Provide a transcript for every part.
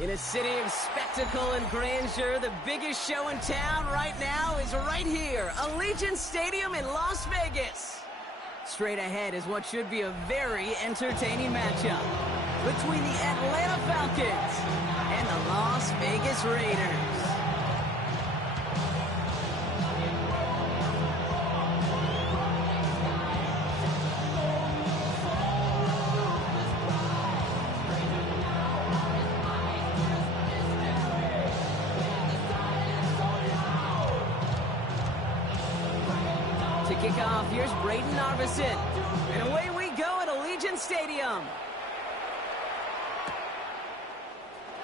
In a city of spectacle and grandeur, the biggest show in town right now is right here, Allegiant Stadium in Las Vegas. Straight ahead is what should be a very entertaining matchup between the Atlanta Falcons and the Las Vegas Raiders. To kick off, here's Braden Narvison. And away we go at Allegiant Stadium.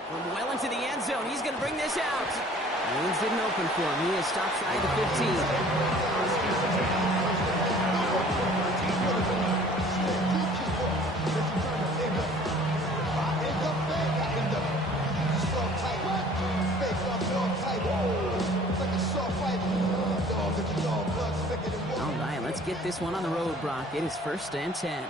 From well into the end zone, he's going to bring this out. Lanes didn't open for him. He is stopped shy of the 15. All right, let's get this one on the road, Brock. It is 1st and 10.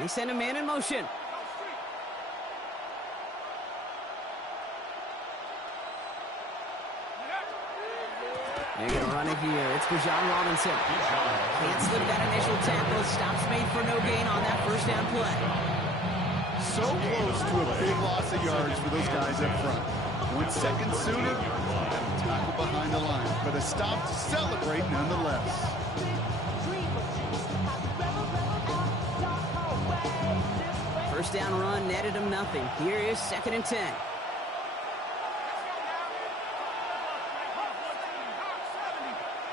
They send a man in motion. They're going to run it here. It's for John Robinson. Can't slip that initial tackle. Stops made for no gain on that first down play. So close to a big loss of yards for those guys up front. 1 second sooner, tackle behind the line, but a stop to celebrate nonetheless. First down run netted him nothing. Here is 2nd and 10.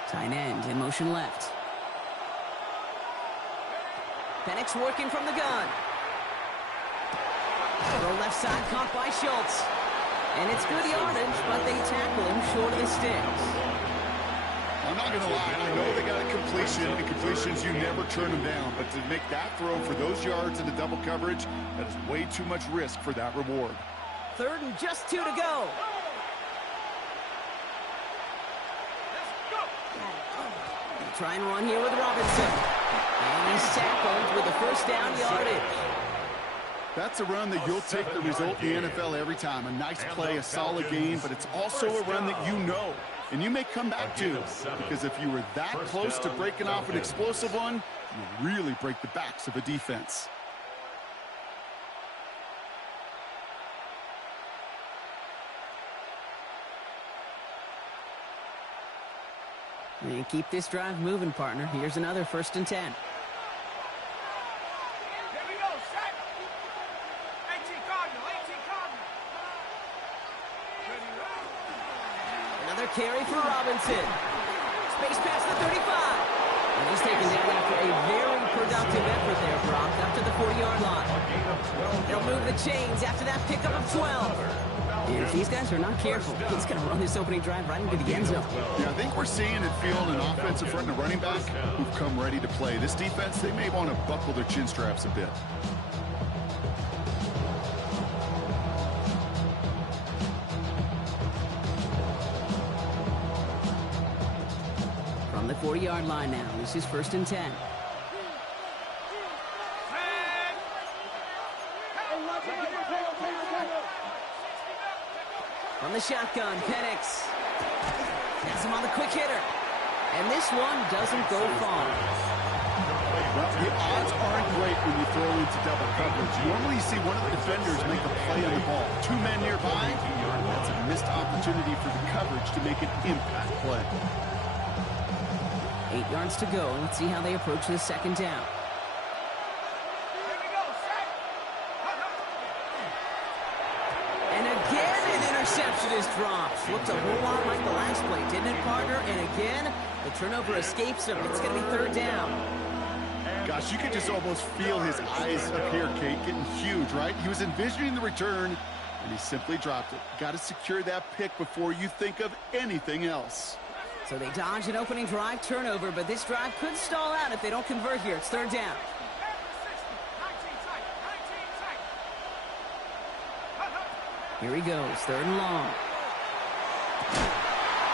Tight end in motion left. Penix working from the gun. Throw left side caught by Schultz. And it's good yardage, but they tackle him short of the sticks. I'm not going to lie, I know they got a completion, and completions, you never turn them down. But to make that throw for those yards into double coverage, that is way too much risk for that reward. 3rd and just 2 to go. They try and run here with Robinson. And he's tackled with the first down yardage. That's a run that you'll take the result in the NFL every time. A nice play, a solid game, but it's also a run that you know and you may come back to, because if you were that close to breaking off an explosive one, you really break the backs of a defense. And keep this drive moving, partner. Here's another 1st and 10. Carry for Robinson. Space past the 35. And he's taken down after a very productive effort there, Brock, up to the 40-yard line. They'll move the chains after that pickup of 12. And if these guys are not careful, he's going to run this opening drive right into the end zone. Yeah, I think we're seeing and feeling an offensive front and a running back who've come ready to play. This defense, they may want to buckle their chin straps a bit. From the 40-yard line now, this is 1st and 10. From the shotgun, Penix has him on the quick hitter. And this one doesn't go far. Well, the odds aren't great when you throw into double coverage. Normally you see one of the defenders make a play on the ball. 2 men nearby, that's a missed opportunity for the coverage to make an impact play. 8 yards to go. Let's see how they approach this 2nd down. And again, an interception is dropped. Looked a whole lot like the last play, didn't it, partner? And again, the turnover escapes him. It's going to be 3rd down. Gosh, you could just almost feel his eyes up here, Kate, getting huge, right? He was envisioning the return, and he simply dropped it. Got to secure that pick before you think of anything else. So they dodge an opening drive turnover, but this drive could stall out if they don't convert here. It's 3rd down. Here he goes, 3rd and long.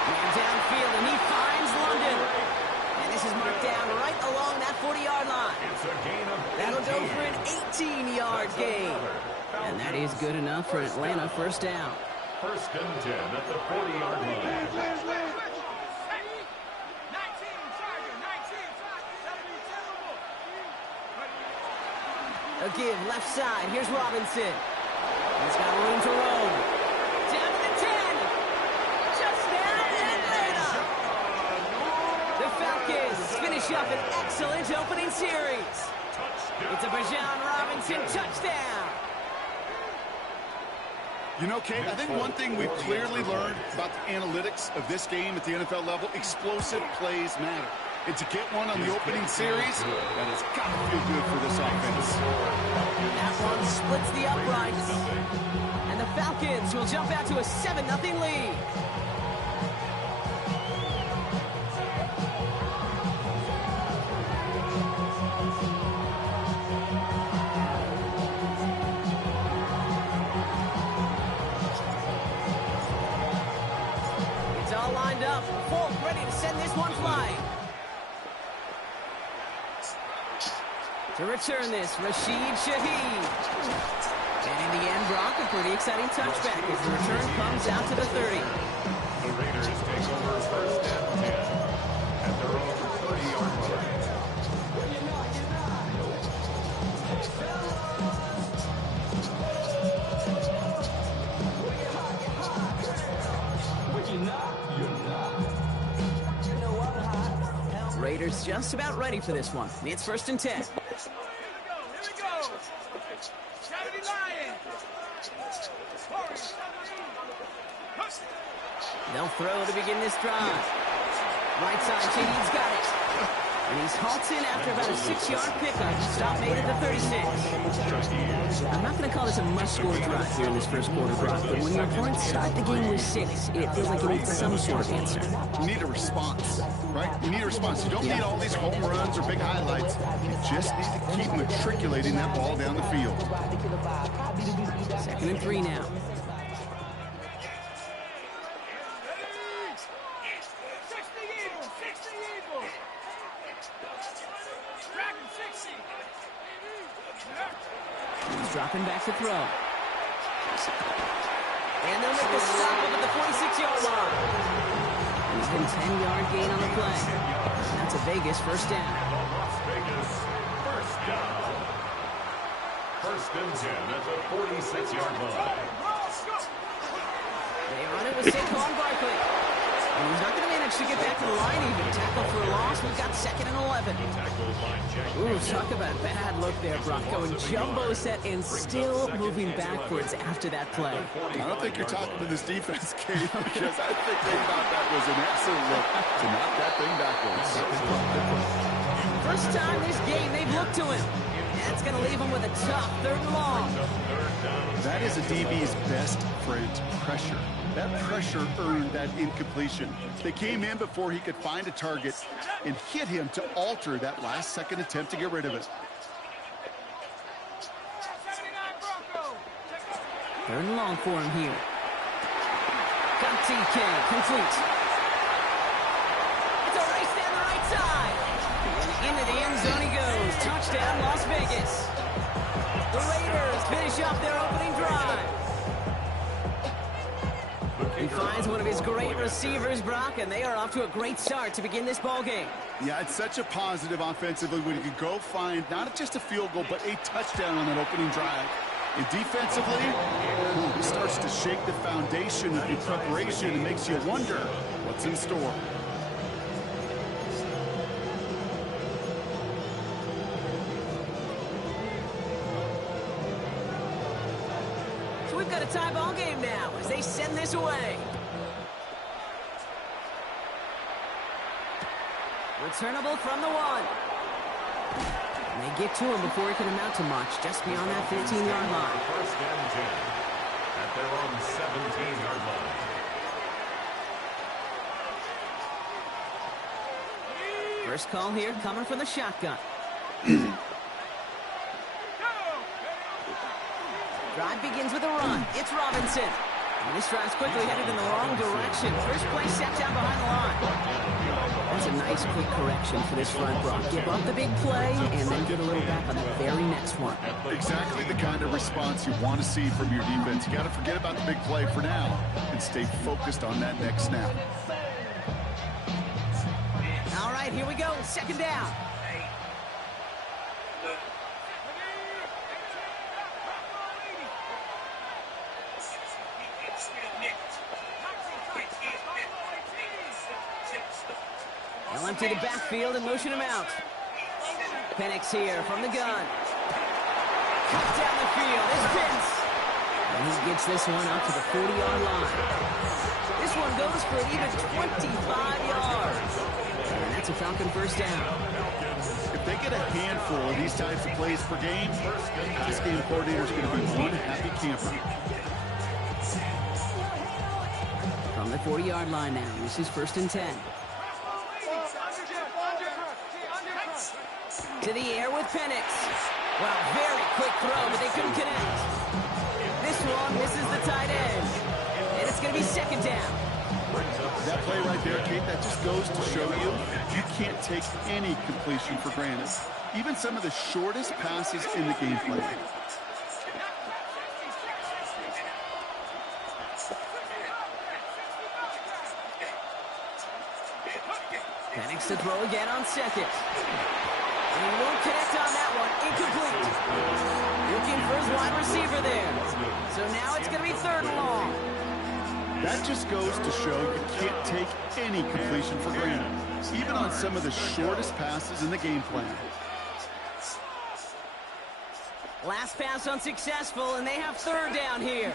Man downfield, and he finds London. And this is marked down right along that 40-yard line. It's a gain of That'll go for an 18-yard gain. And that is good enough for Atlanta first down. First and 10 at the 40-yard line. A give left side. Here's Robinson. He's got room to roam. Down to the 10. Touchdown, Atlanta. The Falcons finish up an excellent opening series. It's a Bijan Robinson touchdown. You know, Kate, I think one thing we've clearly learned about the analytics of this game at the NFL level, explosive plays matter. And to get one on the opening series, that has got to feel good for this offense. That one splits the uprights. And the Falcons will jump out to a 7-0 lead. It's all lined up. Folk ready to send this one flying. To return this, Rashid Shaheed. And in the end, Brock, a pretty exciting touchback as the return comes out to the 30. The Raiders take over first and 10 at their own 30-yard line. Raiders just about ready for this one. It's first and 10. They'll throw to begin this drive. Right side, Shaheed's got it. And he's halted after about a 6-yard pickup. Stop made at the 36. I'm not going to call this a must-score drive here in this first quarter, Brock, but when your opponents start the game with 6, it feels like it needs some sort of answer. You need a response, right? You need a response. You don't need all these home runs or big highlights. You just need to keep matriculating that ball down the field. 2nd and 3 now. He's dropping back to throw. And they'll make the stop up at the 46-yard line. He's been 10-yard gain on the play. That's a Vegas first down. Las Vegas first down. First and 10 at the 46-yard line. They run it with Saquon Barkley. And he's not going to manage to get back to the line even. Tackle for a loss. We've got 2nd and 11. Ooh, talk about a bad look there, Brock. Going jumbo set and still moving backwards after that play. I don't think you're talking to this defense, Kate, because I think they thought that was an excellent look to knock that thing backwards. First time this game they've looked to him. That's going to leave him with a tough 3rd and long. That is a DB's best friend, pressure. That pressure earned that incompletion. They came in before he could find a target and hit him to alter that last-second attempt to get rid of it. 3rd and long for him here. Got TK, complete. It's a race down the right side. And into the end zone he goes. Touchdown, Las Vegas. The Raiders finish up their opening drive. He finds one of his great receivers, Brock, and they are off to a great start to begin this ball game. Yeah, it's such a positive offensively when you can go find not just a field goal, but a touchdown on that opening drive. And defensively, it starts to shake the foundation of your preparation and makes you wonder what's in store. We've got a tie ball game now as they send this away. Returnable from the 1. And they get to him before he can amount to much, just beyond that 15-yard line. First and 10 at their own 17-yard line. First call here coming from the shotgun. Drive begins with a run. It's Robinson. And this drive's quickly headed in the wrong direction. First play set down behind the line. It's a nice quick correction for this front row. Give up the big play and then get a little back on the very next one. Exactly the kind of response you want to see from your defense. You got to forget about the big play for now and stay focused on that next snap. All right, here we go. Second down. They'll empty the backfield and motion him out. Penix here from the gun. Cut down the field. It's Pitts. And he gets this one out to the 40-yard line. This one goes for an even 25 yards. And that's a Falcon first down. If they get a handful of these types of plays per game, pass game coordinator is going to be one happy camper. From the 40-yard line now, this is 1st and 10. To the air with Penix. Well, very quick throw, but they couldn't connect. This one misses the tight end. And it's going to be 2nd down. That play right there, Kate, that just goes to show you can't take any completion for granted. Even some of the shortest passes in the game plan. Penix to throw again on 2nd. And he won't connect on that one. Incomplete. Looking for his wide receiver there. So now it's going to be 3rd and long. That just goes to show you can't take any completion for granted, even on some of the shortest passes in the game plan. Last pass unsuccessful, and they have 3rd down here.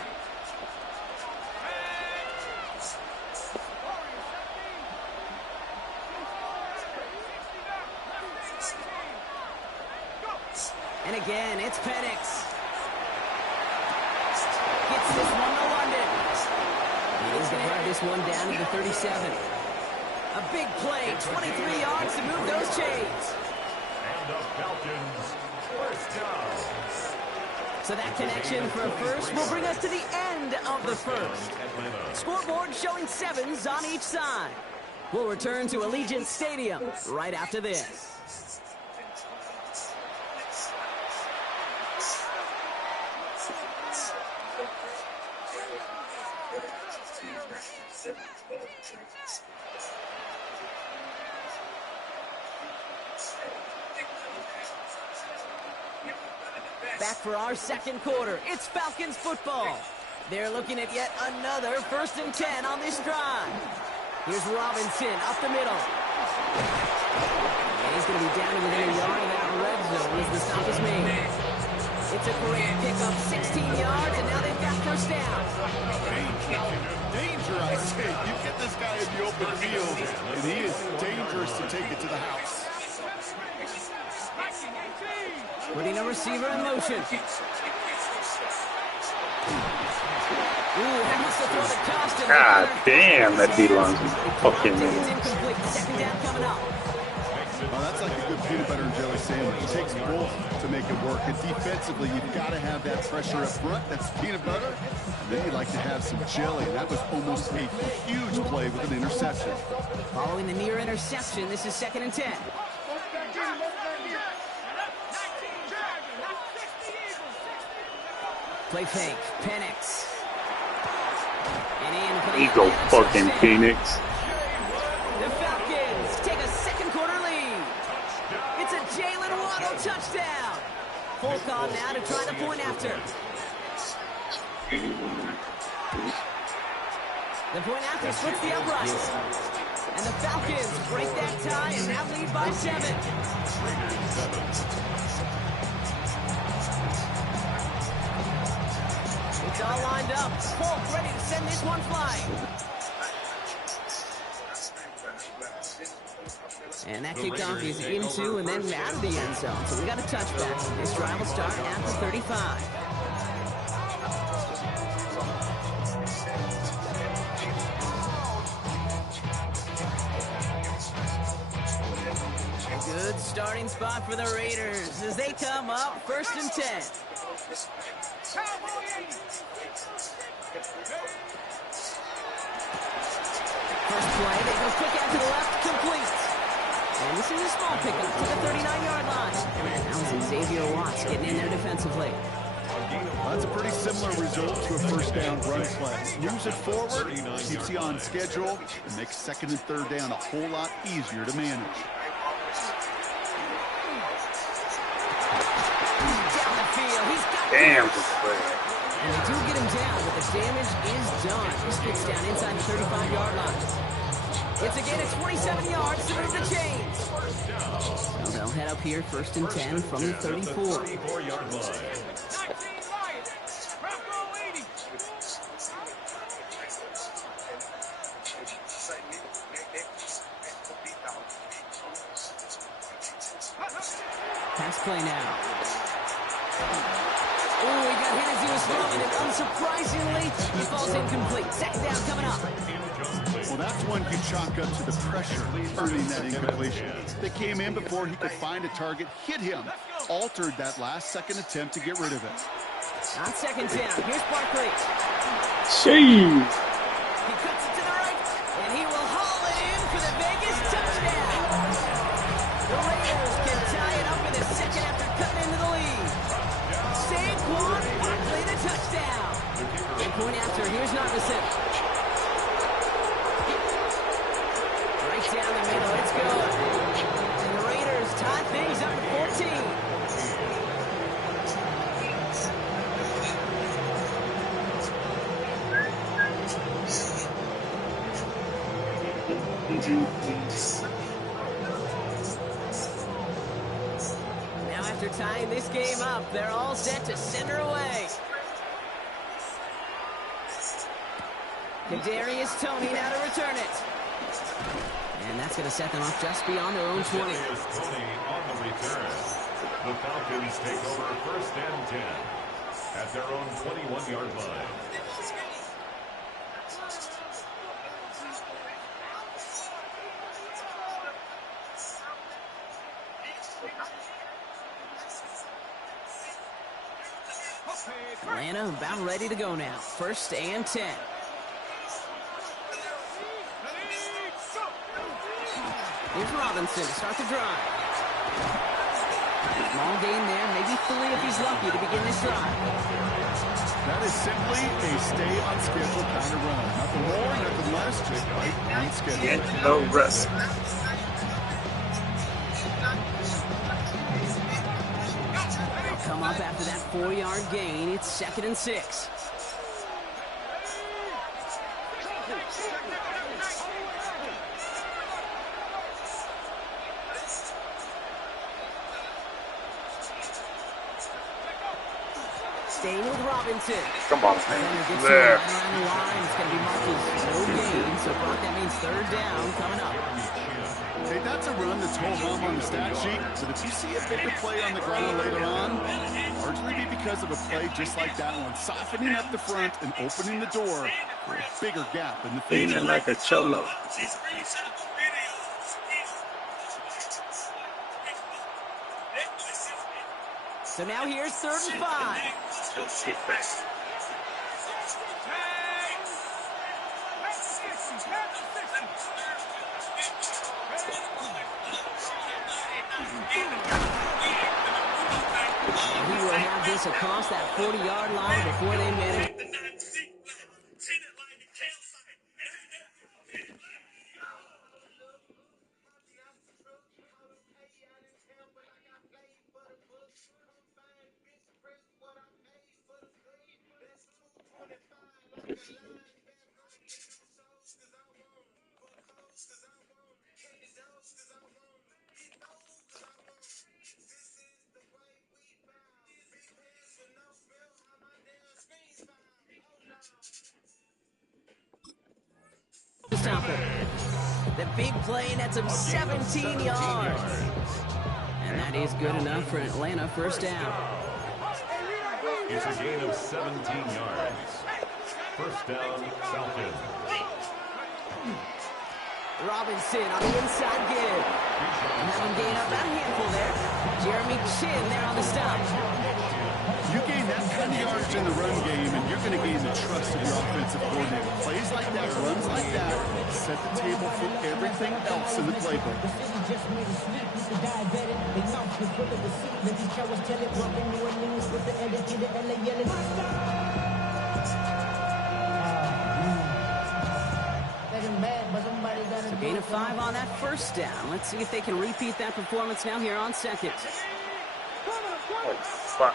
And again, it's Penix. Gets this one to London. He's going to have this one down to the 37. A big play, 23 yards to move those chains. And the Falcons, first down. So that connection for a first will bring us to the end of the first. Scoreboard showing 7s on each side. We'll return to Allegiant Stadium right after this. Back for our second quarter. It's Falcons football. They're looking at yet another 1st and 10 on this drive. Here's Robinson up the middle. And he's going to be down to within a yard of that red zone as the stop is made. It's a great pickup, 16 yards, and now they've got first down. Danger, I say. You get this guy in the open field, and he is dangerous to take it to the house. Putting a receiver in motion. Ooh, almost a throw to Costin. God damn, that D-line's fucking... Incomplete. 2nd down coming up. Well, that's like a good peanut butter and jelly sandwich. It takes both to make it work. And defensively, you've got to have that pressure up front. That's peanut butter. And then you like to have some jelly. That was almost a huge play with an interception. Following the near interception, this is 2nd and 10. Play fake. Penix. And in for the Eagle fucking Phoenix. The Falcons take a second quarter lead. It's a Jalen Waddle touchdown. Full call now to try the point after. The point after splits the uprights. And the Falcons break that tie and now lead by 7. It's all lined up. Polk ready to send this one flying. And that kickoff is into and then out of the end zone. So we got a touchback. This drive will start at the 35. Good starting spot for the Raiders as they come up 1st and 10. First play, they go quick out to the left, complete. And this is a small pickup to the 39-yard line. That was Xavier Watts getting in there defensively. That's a pretty similar result to a first down run play. Moves it forward, keeps you on schedule, and makes second and third down a whole lot easier to manage. Down the field, he's got Damn, good play. and they do get him down, but the damage is done. He gets down inside the 35-yard line. It's a gain of 27 yards to move the chains. So they'll head up here, first and 10 from the 34. 34-yard line. Pass play now. Oh, he got hit as he was throwing it. Unsurprisingly, he falls incomplete. Second down coming up. Well, that's one you chalk up to the pressure earning that incompletion. They came in before he could find a target, hit him, altered that last-second attempt to get rid of it. On second down, here's Barkley. Jeez. He cuts it to the right, and he will haul it in for the Vegas touchdown. The Raiders can tie it up in a second after cutting into the lead. Saquon Barkley, the touchdown. They point after, here's Narbison. Right down the middle, it's good. And the Raiders tie things up at 14. Now after tying this game up, they're all set to send her away. Kadarius Toney now to return it. And that's going to set them up just beyond their own 20. Kadarius Toney on the return. The Falcons take over first and 10 at their own 21-yard line. Atlanta about ready to go now. First and 10. Here's Robinson to start the drive. Small gain there, maybe 3 if he's lucky to begin this drive. That is simply a stay-on-schedule kind of run. Nothing more, nothing less, just right on schedule. Get no rest. Come up after that 4-yard gain. It's second and 6. Staying with Robinson. Come on, Defender man. gets There. right around the line. It's going to be marked as no gain. So Brock, that means third down coming up. Hey, that's a run that's ho-hum on the stat sheet, but if you see a bigger play on the ground later on, largely be because of a play just like that one, softening up the front and opening the door for a bigger gap in the field. Feeling like a cholo. So now here's third and 5. He will have this across that 40-yard line before they manage. The big play nets him 17 yards. And that is good enough for an Atlanta first down. It's a gain of 17 yards. First down, Falcons. Robinson on the inside give. And having gain up about a handful there. Jeremy Chin there on the stop. You gain that kind of yardage in the run game, and you're going to gain the trust of your offensive coordinator. Plays like that, runs like that, set the table for everything else in the playbook. So gain of 5 on that first down. Let's see if they can repeat that performance now here on second. Oh, fuck.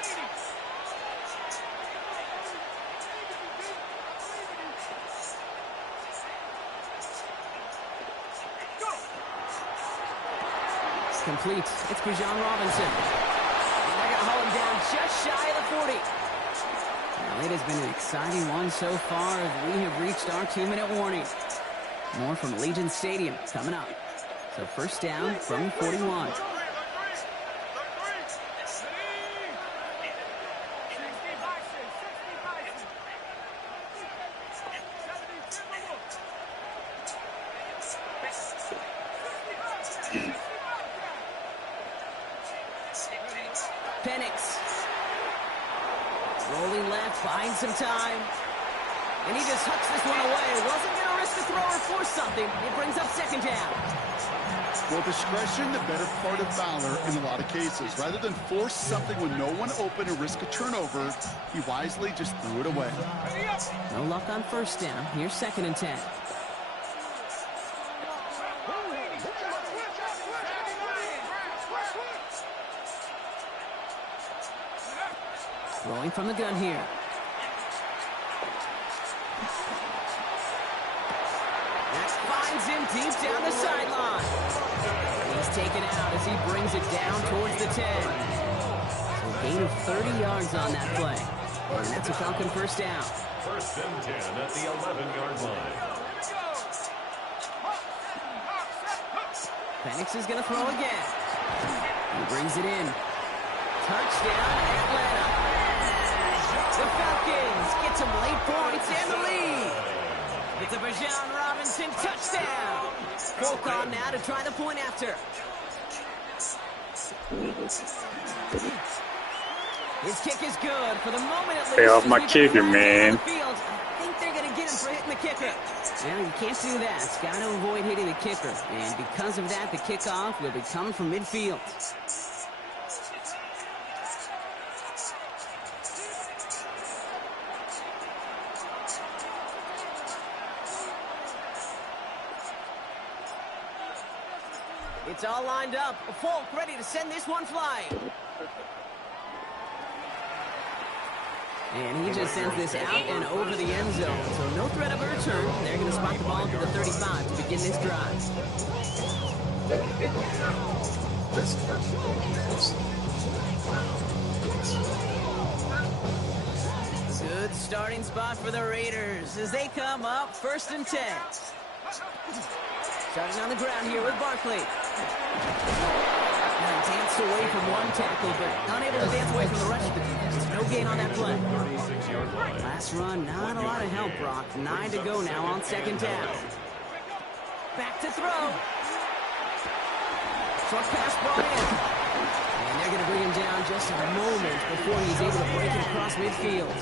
It's complete. It's Bijan Robinson. And they're going to haul him down just shy of the 40. Well, it has been an exciting one so far as we have reached our 2-minute warning. More from Allegiant Stadium coming up. So first down from 41. Penix. Rolling left, finds some time. And he just hucks this one away. Wasn't going to risk the throw or force something. It brings up second down. Well, discretion, the better part of valor in a lot of cases. Rather than force something with no one open and risk a turnover, he wisely just threw it away. No luck on first down. Here's 2nd and 10. Throwing from the gun here. That finds him deep down the sideline. He's taken out as he brings it down towards the 10. So a gain of 30 yards on that play. And that's a Falcon first down. First and 10 at the 11-yard line. Penix is going to throw again. He brings it in. Touchdown, Atlanta. The Falcons get some late points and the lead. It's a Bijan Robinson touchdown. Folk on now to try the point after. His kick is good for the moment at least. Pay off my kicker, man. I think they're going to get him for hitting the kicker. Well, you can't do that. It's got to avoid hitting the kicker. And because of that, the kickoff will be coming from midfield. It's all lined up. Folk ready to send this one flying. And he just sends this out and over the end zone. So no threat of a return. They're going to spot the ball to the 35 to begin this drive. Good starting spot for the Raiders as they come up 1st and 10. Starting on the ground here with Barkley. Now danced away from one tackle, but unable to dance away from the rest of the defense. No gain on that play. Last run, not a lot of help, Brock. 9 to go now on 2nd down. Back to throw. Short pass brought in. And they're going to bring him down just a moment before he's able to break it across midfield.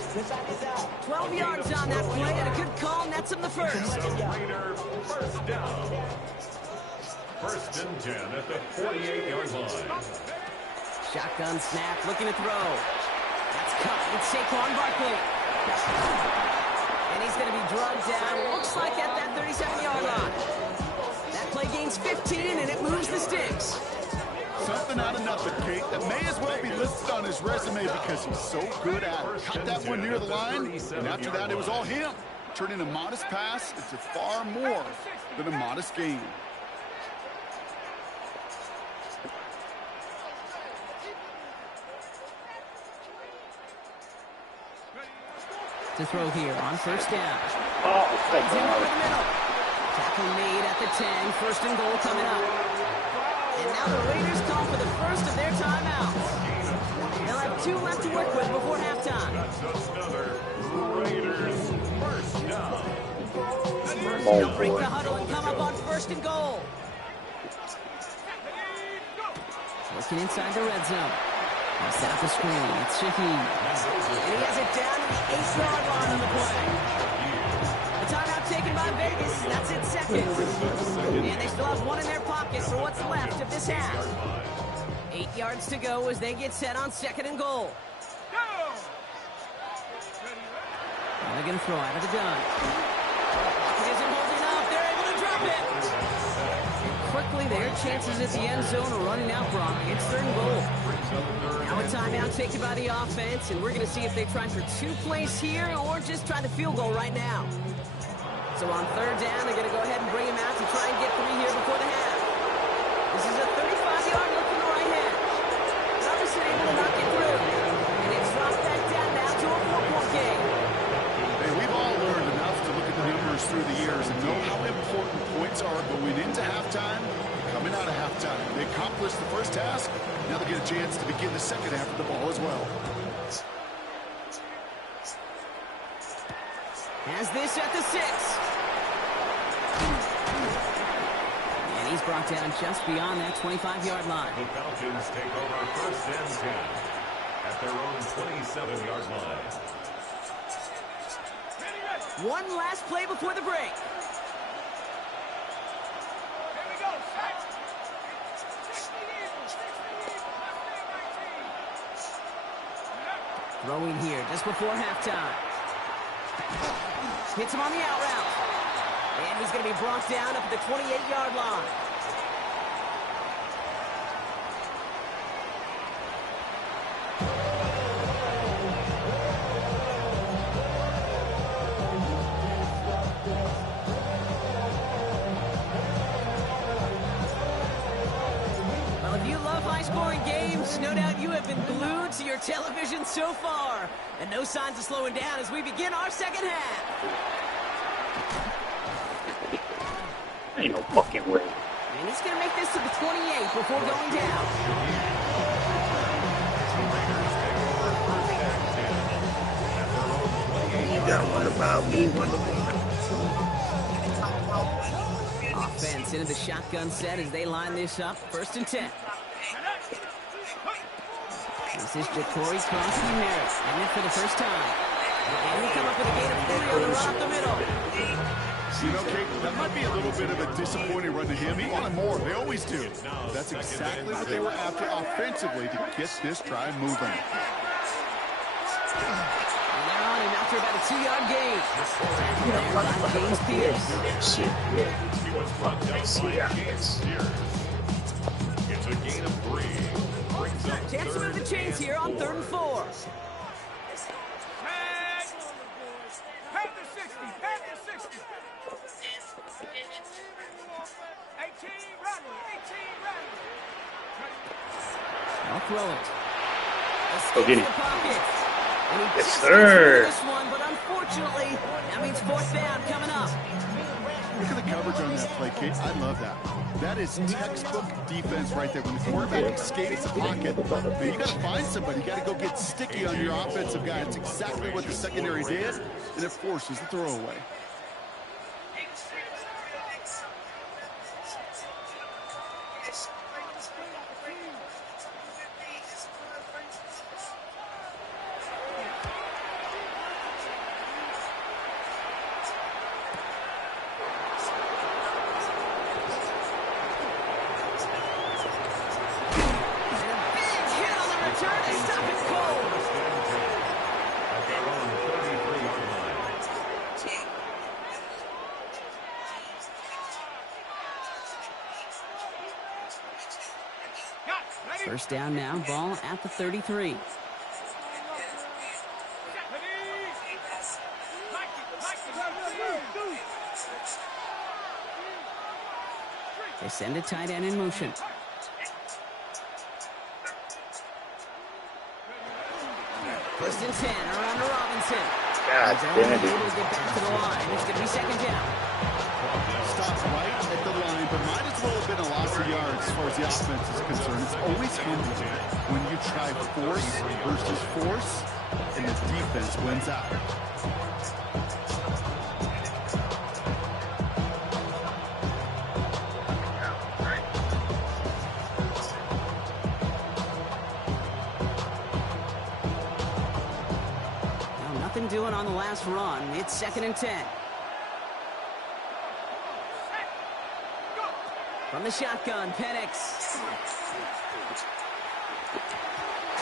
12 yards on that play, and a good call nets him the first. Raider first down. 1st and 10 at the 48-yard line. Shotgun snap, looking to throw. That's cut. It's Saquon Barkley. And he's going to be drugged down. Looks like at that 37-yard line. That play gains 15, and it moves the sticks. Something out of nothing, Kate, that may as well be listed on his resume because he's so good at it. Caught that one near the line, and after that, it was all him. Turning a modest pass into far more than a modest gain. To throw here on 1st down. Oh, He's in over the middle. Tackle made at the 10. 1st and goal coming up. And now the Raiders call for the first of their timeouts. They'll have 2 left to work with before halftime. That's another Raiders first down. They'll break the huddle and come up on 1st and goal. Looking inside the red zone. Set up the screen. It's Shaheed. And he has it down to the 8-yard line on the play. The timeout taken by Vegas. That's its second. And they still have one in their pocket for what's left of this half. 8 yards to go as they get set on 2nd and goal. They're going to throw out of the gun. It isn't holding up. They're able to drop it. And quickly, their chances at the end zone are running out, Brock. It's 3rd and goal. Now a timeout taken by the offense, and we're going to see if they try for 2 plays here or just try the field goal right now. So on 3rd down, they're going to go ahead and bring him out to try and get 3 here before the half. This is a 35-yard look from the right hash. Robinson able to knock it through. And it's dropped back down now to a 4-point game. Hey, we've all learned enough to look at the numbers through the years and know how important points are going into halftime, coming out of halftime. They accomplished the first task. Now they get a chance to begin the second half of the ball as well. Has this at the 6. And he's brought down just beyond that 25-yard line. The Falcons take over 1st and 10 at their own 27-yard line. One last play before the break. Throwing here just before halftime. Hits him on the out route. And he's going to be brought down up at the 28-yard line. Well, if you love high-scoring games, no doubt you have been glued to your television so far. And no signs of slowing down as we begin our second half. Ain't no fucking way. And he's going to make this to the 28 before going down. You got one about me, one about Offense into the shotgun set as they line this up. 1st and 10. This is Ja'Cory Crosby-Merritt. And it for the first time. And we come up with a gain of 3 on the run up the middle. You know, Kate, that might be a little bit of a disappointing run to him. He wanted more. They always do. That's exactly what they were after offensively to get this drive moving. And they're on him after about a 2-yard gain. There by James Pierce. shit. He was brought down by James Pierce. It's a gain of 3. Brings up Chance to move the chains here on 3rd and 4. I'll throw it. Go get it. Yes, sir. This one, but unfortunately, that means 4th down coming up. Look at the coverage on that play, Kate. I love that. That is textbook defense right there. When the quarterback escapes the pocket, man, you got to find somebody. You got to go get sticky on your offensive guy. It's exactly what the secondary did, and it forces the throwaway. First down now, ball at the 33. They send a tight end in motion. First and 10, around to Robinson. God He's damn able it. to get back to the line. It's going to be 2nd down. Stopped right at the line, but might as well have been a loss of yards as far as the offense is concerned. It's always humbling when you try force versus force, and the defense wins out. team doing on the last run? It's 2nd and 10. From the shotgun, Penix.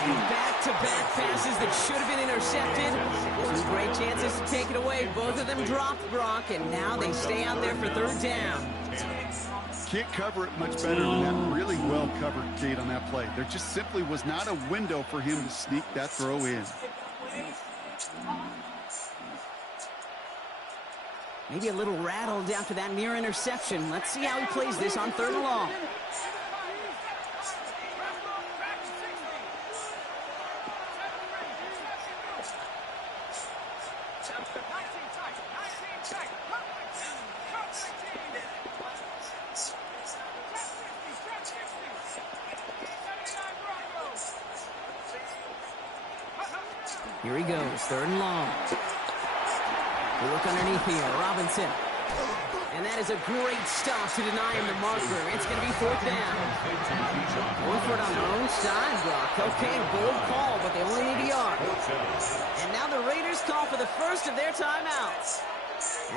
Back-to-back passes that should have been intercepted. Some great chances to take it away. Both of them dropped, Brock, and now they stay out there for 3rd down. Can't cover it much better than that really well-covered gate on that play. There just simply was not a window for him to sneak that throw in. Maybe a little rattled after that near interception. Let's see how he plays this on 3rd and long. Here he goes, 3rd and long. We look underneath here, Robinson. And that is a great stop to deny him the marker. It's going to be 4th down. Going for it on their own side, Brock. Okay, bold call, but they only need a yard. And now the Raiders call for the first of their timeouts,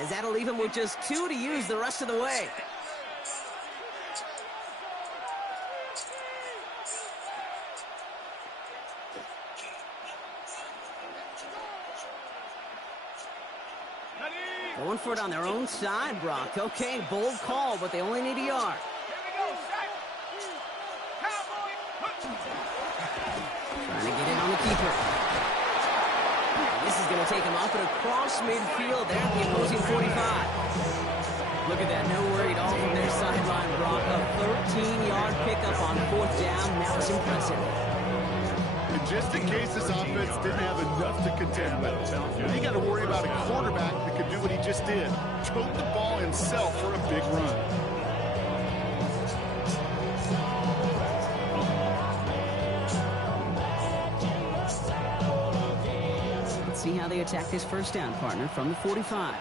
as that'll leave them with just 2 to use the rest of the way. Going for it on their own side, Brock. Okay, bold call, but they only need a yard. Trying to get in on the keeper. This is going to take him up and across midfield there at the opposing 45. Look at that, no worry at all from their sideline, Brock. A 13-yard pickup on 4th down. That was impressive. And just in case this offense didn't have enough to contend with, you got to worry about a quarterback that could do what he just did, tote the ball himself for a big run. Let's see how they attack this 1st down, partner, from the 45.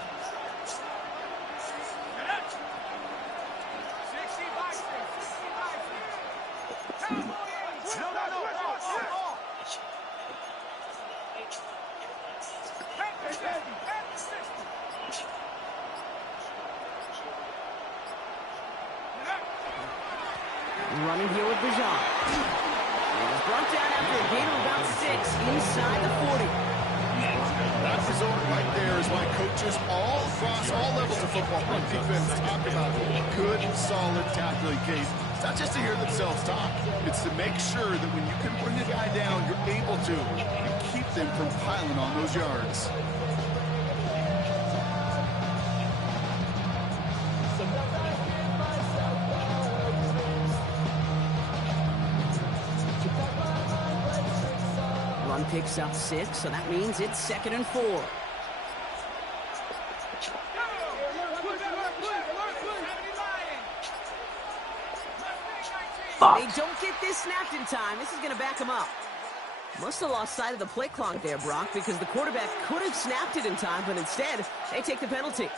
Running here with Bijan. He was brought down after a gain of about 6 inside the 40. That result right there is why coaches all across all levels of football on defense talk about good, solid tackling case. It's not just to hear themselves talk. It's to make sure that when you can bring a guy down, you're able to and keep them from piling on those yards. Picks up 6, so that means it's 2nd and 4. They don't get this snapped in time. This is going to back them up. Must have lost sight of the play clock there, Brock, because the quarterback could have snapped it in time, but instead, they take the penalty.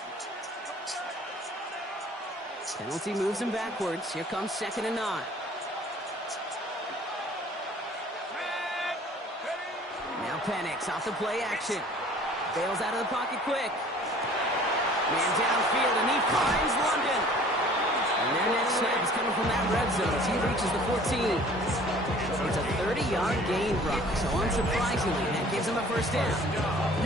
Penalty moves them backwards. Here comes 2nd and 9. Now Penix off the play action. Bails out of the pocket quick. Man downfield, and he finds London. And their next snap is coming from that red zone as he reaches the 14. It's a 30-yard gain, Brock, so unsurprisingly, that gives him a 1st down.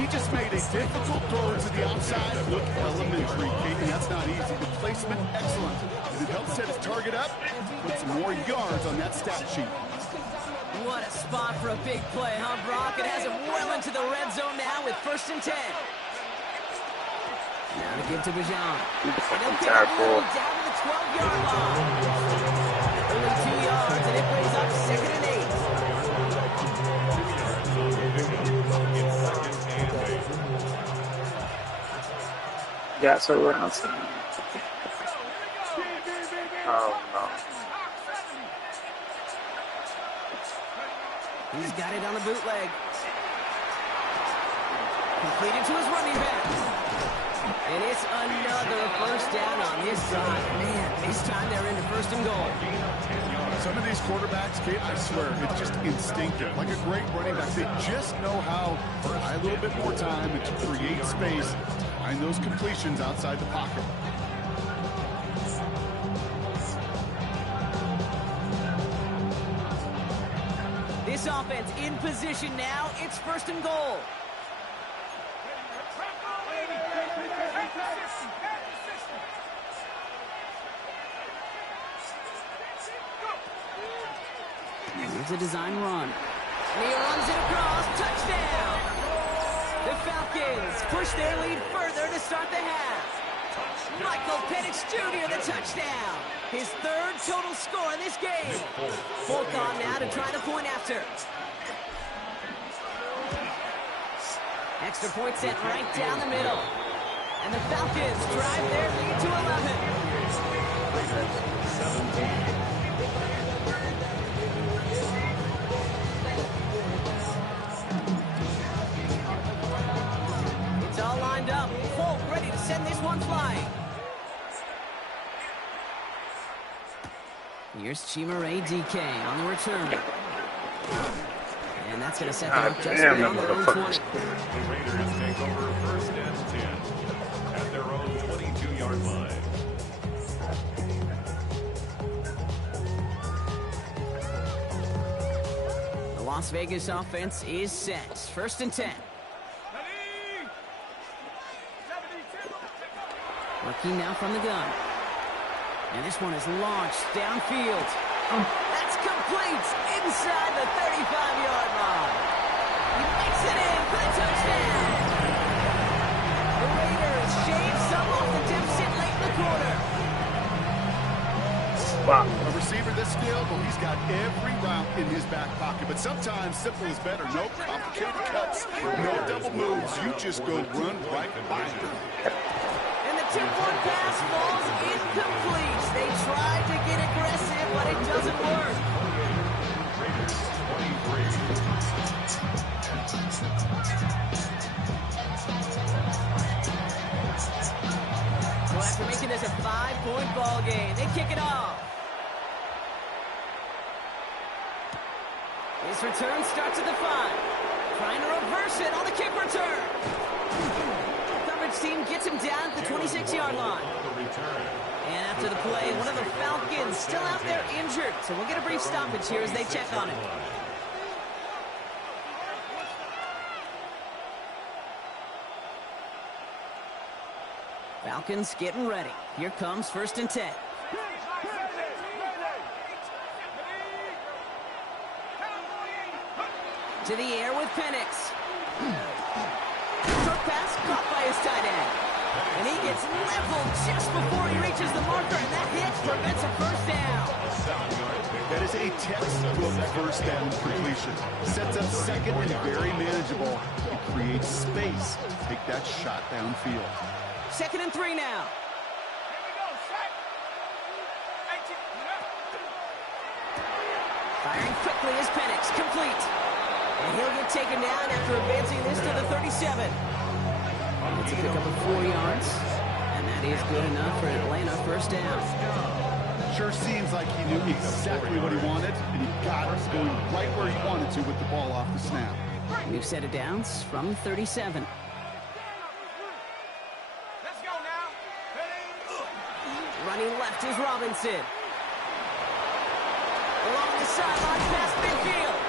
He just made a difficult throw to the outside. Look elementary, Katie. That's not easy. The placement, excellent. As it helps set his target up, put some more yards on that stat sheet. What a spot for a big play, huh, Brock? It has him well into the red zone now with 1st and 10. Now to give to Bijan. And he'll get a little down to the 12-yard line. Only 2 yards, and it brings up 2nd and 8. Yeah, so we're not seeing. Oh, no. He's got it on the bootleg. Completed to his running back. And it's another first down on this side. Man, this time they're into first and goal. Some of these quarterbacks, Kate, I swear, it's just instinctive. Like a great running back, they just know how to buy a little bit more time and to create space to find those completions outside the pocket. This offense in position now. It's first and goal. Here's a design run. And he runs it across. Touchdown! The Falcons push their lead further to start the half. Michael Penix Jr. the touchdown. His third total score in this game. Both on now to try the point after. Extra point set right down the middle. And the Falcons drive their lead to 11. It's all lined up. Folk ready to send this one flying. Here's Chimere DK on the return. And that's going to set them up just on their own 20. The Raiders take over first and 10 at their own 22-yard line. The Las Vegas offense is set. First and 10. Working now from the gun. And this one is launched downfield. That's complete inside the 35-yard line. He makes it in for the touchdown. The Raiders shave some off the deficit late in the quarter. Wow. A receiver this skilled, well, he's got every route in his back pocket. But sometimes simple is better. No complicated cuts, no double moves. You just go run right by him. And the tip-one pass falls incomplete. They tried to get aggressive, but it doesn't work. Raiders 23. So after making this a 5-point ball game, they kick it off. This return starts at the 5. Trying to reverse it on the kick return. Coverage team gets him down at the 26-yard line. And after the play, one of the Falcons still out there injured. So we'll get a brief stoppage here as they check on it. Falcons getting ready. Here comes first and 10. To the air with Penix. Short pass caught by his tight end. And he gets leveled just before he reaches the marker, and that hit prevents a first down. That is a textbook first down completion. Sets up second and very manageable. It creates space. Take that shot downfield. Second and 3 now. Firing quickly is Penix, complete. And he'll get taken down after advancing this to the 37. It's a pickup of 4 yards. And that is good enough for Atlanta first down. Sure seems like he knew exactly what he wanted, and he got it going right where he wanted to with the ball off the snap. New set of downs from 37. Running left is Robinson. Along the sideline past midfield.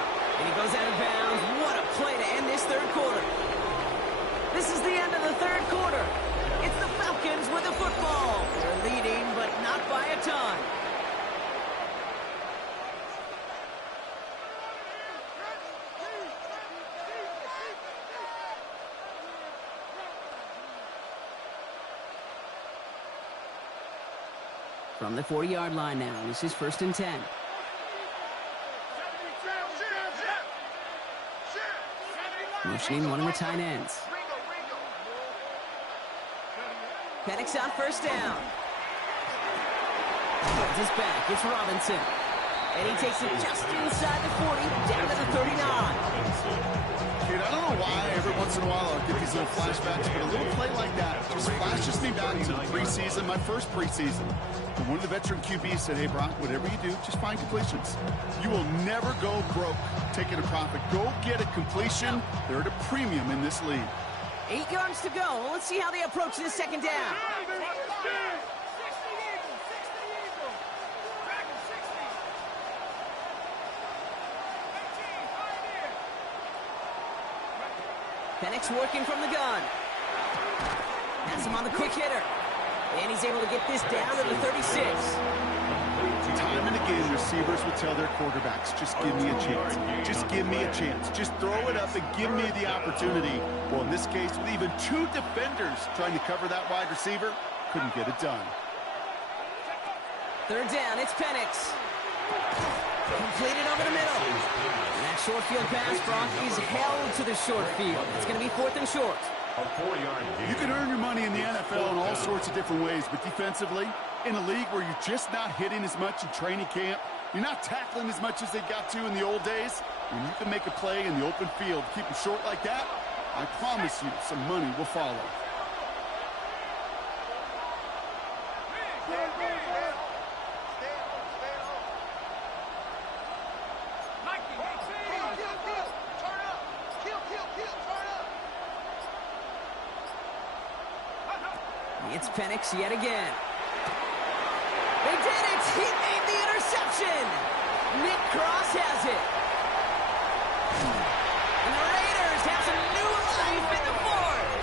And he goes out of bounds. What a play to end this third quarter. This is the end of the third quarter. It's the Falcons with the football. They're leading, but not by a ton. From the 40-yard line now, this is first and 10. Motioning one of the tight ends. Penix on first down. Holds his back. It's Robinson. And he takes it just inside the 40, down to the 39. Dude, I don't know why every once once in a while I'll get these little flashbacks, but a little play like that just flashes me back to the preseason, my first preseason. And one of the veteran QBs said, hey, Brock, whatever you do, just find completions. You will never go broke taking a profit. Go get a completion. They're at a premium in this league. 8 yards to go. Let's see how they approach this second down. Penix working from the gun. Has him on the quick hitter. And he's able to get this down to the 36. Time and again, receivers would tell their quarterbacks, just give me a chance. Just give me a chance. Just throw it up and give me the opportunity. Well, in this case, with even 2 defenders trying to cover that wide receiver, couldn't get it done. Third down, it's Penix. Completed over the middle. And that short field pass, Brock, is held to the short field. It's going to be 4th and short. A 4-yard gain. You can earn your money in the NFL in all sorts of different ways, but defensively, in a league where you're just not hitting as much in training camp, you're not tackling as much as they got to in the old days, when you can make a play in the open field, keep them short like that, I promise you some money will follow. It's Penix yet again. They did it! He made the interception! Nick Cross has it. And the Raiders have some new life in the 4th.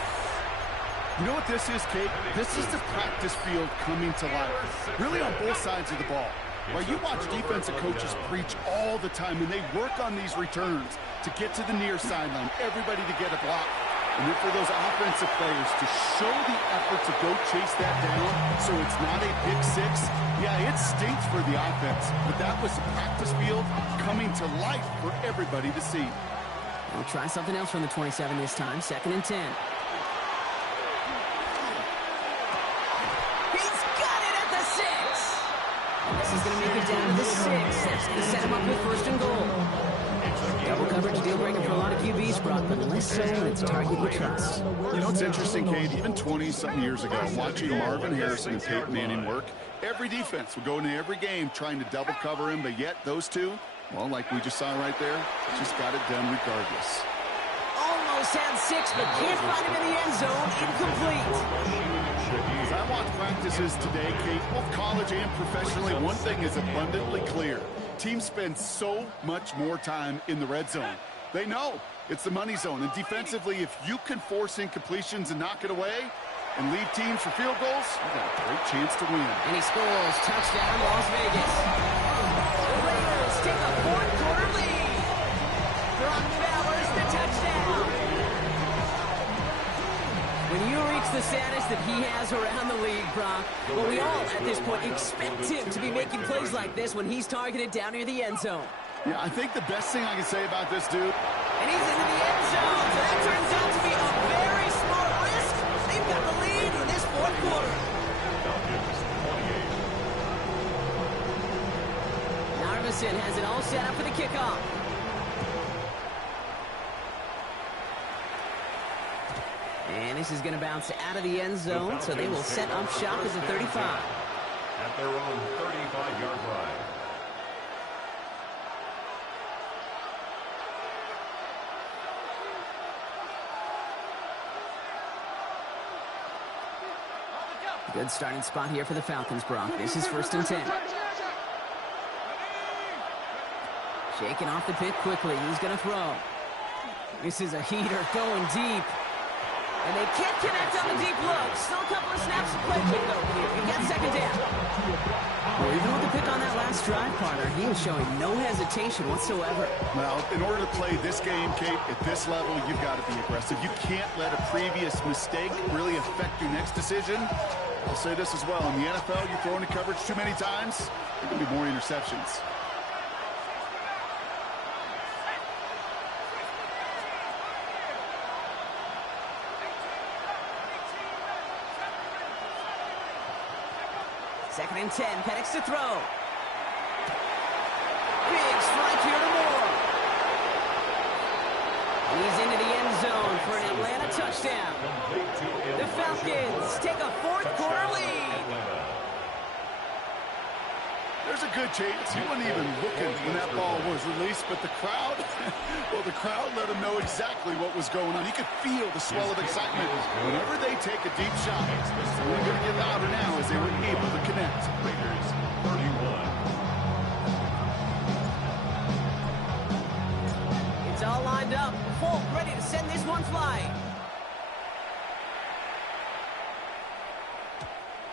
You know what this is, Kate? This is the practice field coming to life. Really on both sides of the ball. While you watch defensive coaches preach all the time, and they work on these returns to get to the near sideline, everybody to get a block. And then for those offensive players to show the effort to go chase that down so it's not a pick 6, yeah, it stinks for the offense. But that was the practice field coming to life for everybody to see. We'll try something else from the 27 this time. 2nd and 10. He's got it at the 6. This is going to make it down to the 6. That's going to set him up with 1st and goal. Double coverage deal breaker for a lot of QBs, Brock, but less so when it's target you trust. You know, it's interesting, Kate, even 20-something years ago, watching Marvin Harrison and Peyton Manning work, every defense would go into every game trying to double cover him, but yet those two, well, like we just saw right there, just got it done regardless. Almost had 6, but can't find him in the end zone. Incomplete. As I watch practices today, Kate, both college and professionally, one thing is abundantly clear. Teams spend so much more time in the red zone. They know it's the money zone. And defensively, if you can force incompletions and knock it away and lead teams for field goals, you got a great chance to win. And he scores. Touchdown, Las Vegas. The Raiders take a 4th quarter lead. Brock Bowers, the touchdown. When you reach the status that he has around the league, Brock, well, we all at this point expect him to be making plays like this when he's targeted down near the end zone. Yeah, I think the best thing I can say about this dude. And he's into the end zone, so that turns out to be a very smart risk. They've got the lead in this 4th quarter. Narvison has it all set up for the kickoff. And this is going to bounce out of the end zone, so they will set up shop at the 35. At their own 35-yard line. Good starting spot here for the Falcons, Brock. This is 1st and 10. Shaking off the pick quickly. He's going to throw. This is a heater going deep. And they can't connect on the deep look. Still a couple of snaps to play with, though, here. You get 2nd down. Well, even with the pick on that last drive, partner, he was showing no hesitation whatsoever. Well, in order to play this game, Kate, at this level, you've got to be aggressive. You can't let a previous mistake really affect your next decision. I'll say this as well. In the NFL, you throw into coverage too many times, there can be more interceptions. Second and 10, Penix to throw. Big strike here to Moore. He's into the end zone for an Atlanta touchdown. The Falcons take a fourth-quarter lead. There's a good chance he wasn't even looking when that ball was released, but the crowd, well, the crowd let him know exactly what was going on. He could feel the swell of excitement whenever they take a deep shot. It's only going to get louder now as they were able to connect. Raiders 31. It's all lined up. Folk ready to send this one flying.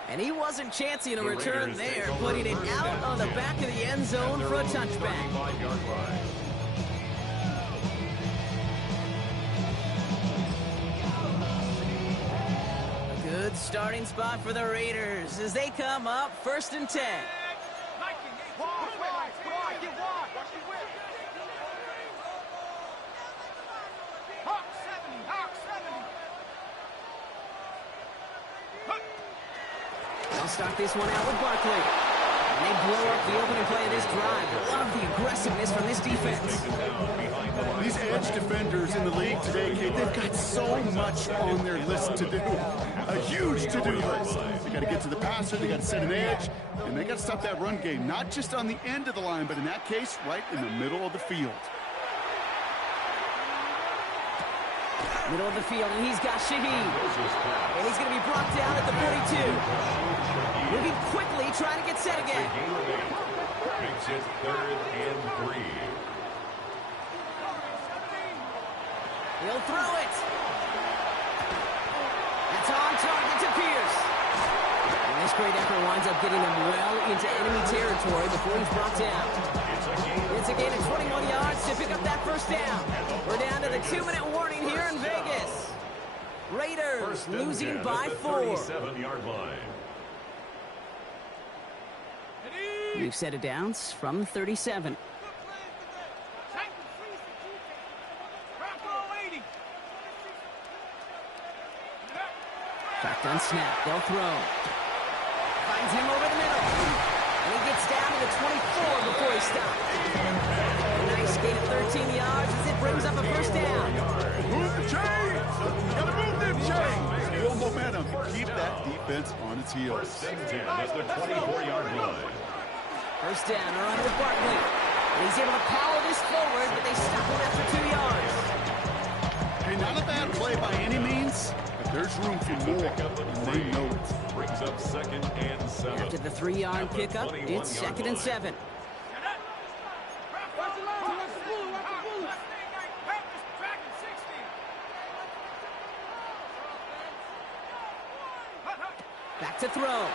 And he wasn't chancing a return there, putting it out on the back of the end zone for a touchback. A good starting spot for the Raiders as they come up 1st and 10. They'll start this one out with Barkley. And they blow up the opening play of this drive. Love the aggressiveness from this defense. These edge defenders in the league today, Kate, they've got so much on their list to do. A huge to-do list. They got to get to the passer, they got to set an edge, and they got to stop that run game, not just on the end of the line, but in that case, right in the middle of the field. Middle of the field, and he's got Shaheed. And he's going to be brought down at the 42. Moving quickly, trying to get set again. Makes it 3rd and 3. He'll throw it. That's on target to Pierce. And this great effort winds up getting him well into enemy territory before he's brought down. It's a gain of 21 yards to pick up that first down. We're down to the 2-minute warning here in Vegas. Raiders losing by 4. 37-yard line. We've set it down from 37. Shotgun snap. They'll throw. Finds him over the middle. And he gets down to the 24 before he stops. A nice gain of 13 yards as it brings up a first down. Move the chains! Gotta move them chains! Build momentum. Keep that defense on its heels. 1st and 10 at the 24-yard line. First down, run with Barkley. And he's able to power this forward, but they stop him after 2 yards. Hey, not a bad play by any means, but there's room for more, and they know it. Brings up 2nd and 7. After the 3-yard pickup, it's 2nd and 7. Back to throw.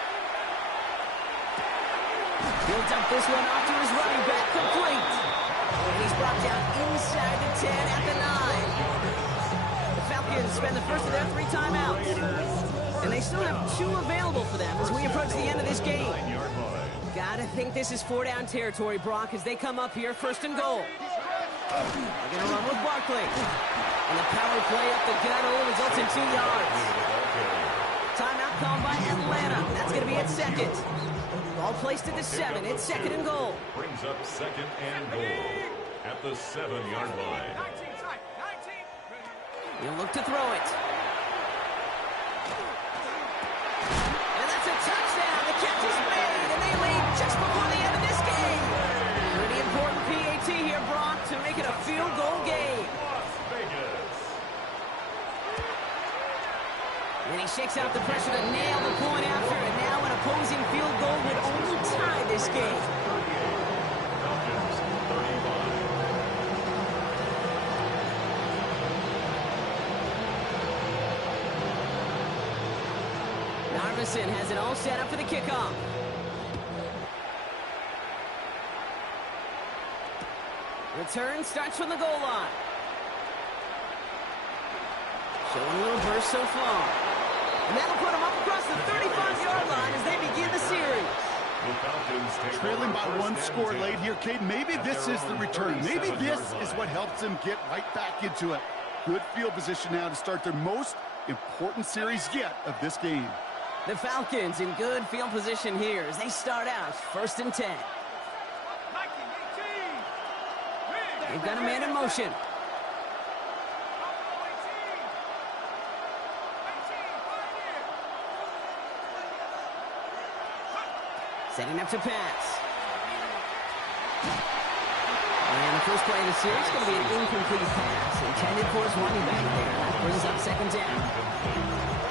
He'll dump this one off to his running back, complete. And he's brought down inside the 10 at the 9. The Falcons spend the first of their 3 timeouts. And they still have 2 available for them as we approach the end of this game. Gotta think this is 4-down territory, Brock, as they come up here 1st and goal. They're gonna run with Barkley. And the power play up the gut only results in 2 yards. Timeout called by Atlanta. That's gonna be at 2nd. Ball placed at the 7. It's 2nd and goal. Brings up 2nd and goal at the 7-yard line. He'll look to throw it. And that's a touchdown. The catch is made, and they lead just before the end of this game. Pretty important PAT here, Brock, to make it a field goal game. And he shakes out the pressure to nail the point after, and now an opposing field goal would only tie this game. Falcons 35. Narvison has it all set up for the kickoff. Return starts from the goal line. Showing a little burst so far. And that'll put them up across the 35-yard line as they begin the series. The Falcons take Trailing by over 1 first score and 10. late here, Cade. Maybe this is the return. Maybe this is what helps them get right back into it. Good field position now to start their most important series yet of this game. The Falcons in good field position here as they start out 1st and 10. They've got a man in motion. Setting up to pass. And the first play of the series is going to be an incomplete pass, intended for his running back there. That brings up second down.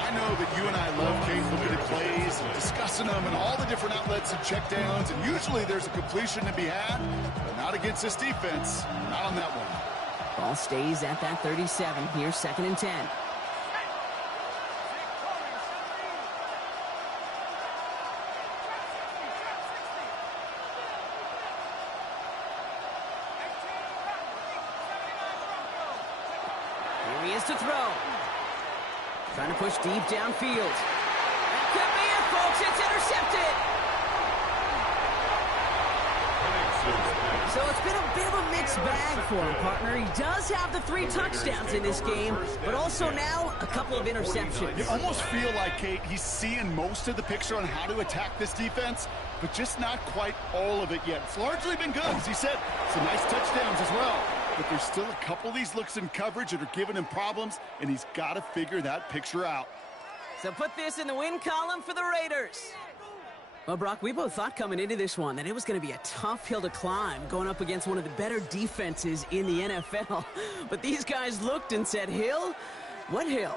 I know that you and I love, Kate, looking at plays and discussing them and all the different outlets and checkdowns, and usually there's a completion to be had, but not against this defense. Not on that one. Ball stays at that 37. Here's second and 10. Here he is to throw. Trying to push deep downfield. That could be it, folks. It's intercepted. So it's been a bit of a mixed bag for him, partner. He does have the 3 touchdowns in this game, but also now a couple of interceptions. You almost feel like, Kate, he's seeing most of the picture on how to attack this defense, but just not quite all of it yet. It's largely been good, as he said. Some nice touchdowns as well. But there's still a couple of these looks in coverage that are giving him problems, and he's got to figure that picture out. So put this in the win column for the Raiders. Well, Brock, we both thought coming into this one that it was going to be a tough hill to climb, going up against one of the better defenses in the NFL. But these guys looked and said, hill? What hill?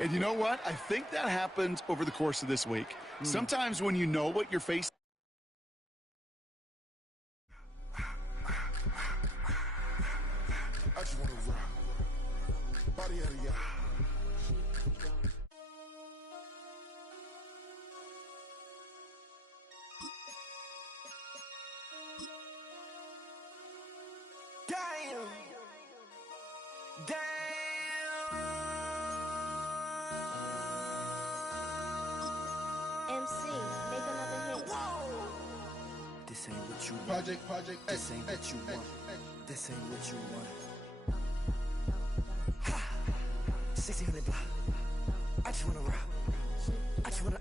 And you know what? I think that happened over the course of this week. Sometimes when you know what you're facing, I just want to rock. Body out of y'all. Damn. Damn. MC, make another hit. This ain't what you want. Project, This ain't what you want. This ain't what you want. 1600 block. I just wanna rock. I just wanna.